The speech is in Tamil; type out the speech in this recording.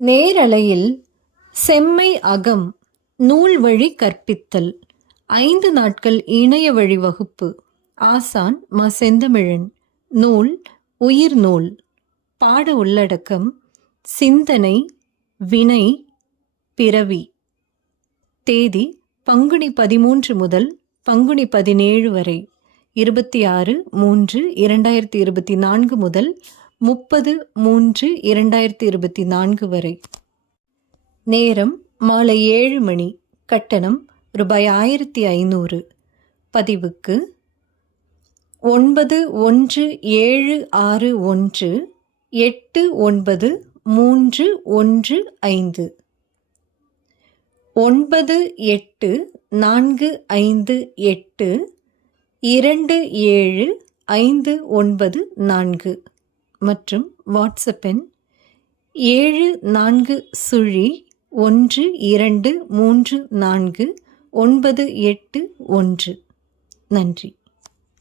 நேரலையில் செம்மை அகம் நூல் வழி கற்பித்தல் ஐந்து நாட்கள் இணைய வழி வகுப்பு ஆசான் ம. செந்தமிழன் நூல் உயிர் நூல் பாட உள்ளடக்கம் சிந்தனை வினை பிறவி. தேதி பங்குனி பதிமூன்று முதல் பங்குனி பதினேழு வரை இருபத்தி ஆறு மூன்று இரண்டாயிரத்தி இருபத்தி நான்கு முதல் முப்பது மூன்று இரண்டாயிரத்தி இருபத்தி நான்கு வரை. நேரம் மாலை ஏழு மணி. கட்டணம் ரூபாய் ஆயிரத்தி ஐநூறு. பதிவுக்கு ஒன்பது ஒன்று ஏழு ஆறு ஒன்று எட்டு ஒன்பது மூன்று ஒன்று ஐந்து. ஒன்பது எட்டு நான்கு ஐந்து எட்டு இரண்டு ஏழு ஐந்து ஒன்பது நான்கு. மற்றும் வாட்ஸ்அப் எண் ஏழு நான்கு சுழி ஒன்று இரண்டு மூன்று நான்கு ஒன்பது எட்டு ஒன்று. நன்றி.